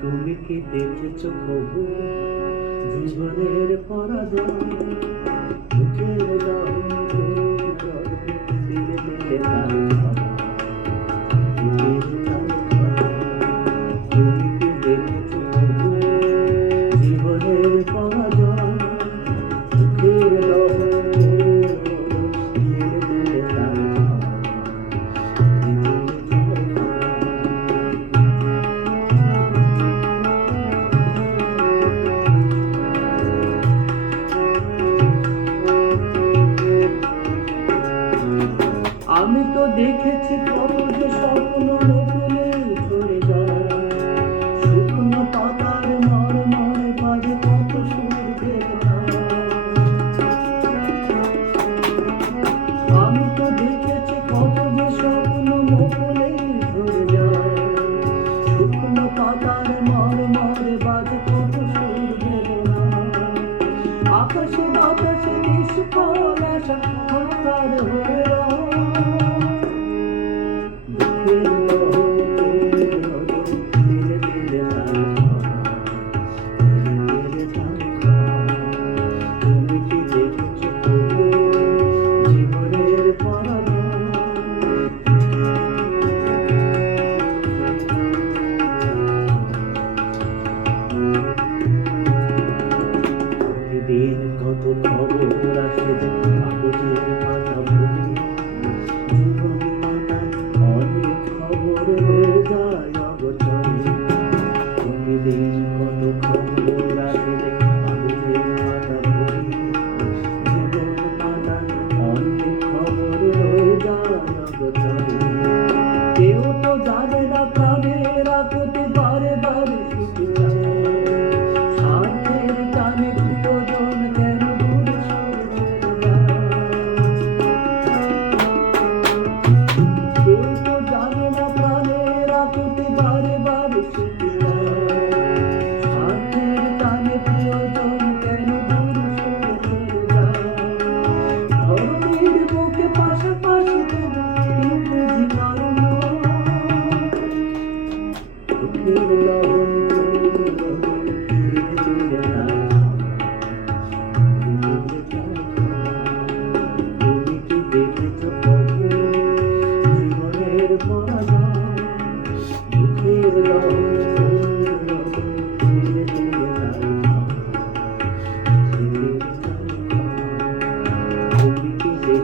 তুমি কি দেখেছো কবু জীবনের পরাজয়? বুকের দহন দিলে দিলে তার ধরা, দিলে তার ধরা। তুমি কি দেখেছো কবু জীবনের পরাজয়? বুকের দহন দিলে দিলে তার ধরা, দিলে তার আমি তো দেখেছি কত যে স্বপ্ন নতুনে ঝরে যায়, শুকনো পাতার মরমরে বাজে কত সুর বেদনায়। আমি তো দেখেছি কত যে স্বপ্ন নতুনে ঝরে যায়, শুকনো পাতার মরমরে বাজে কত সুর বেদনায়। আকাশে বাতাসে নিষ্ফল আশা হতার হয়ে কত খবর আসে যে কাগজের পাতা ভরে, জীবন পাতায় অনেক খবর রয়ে যায়।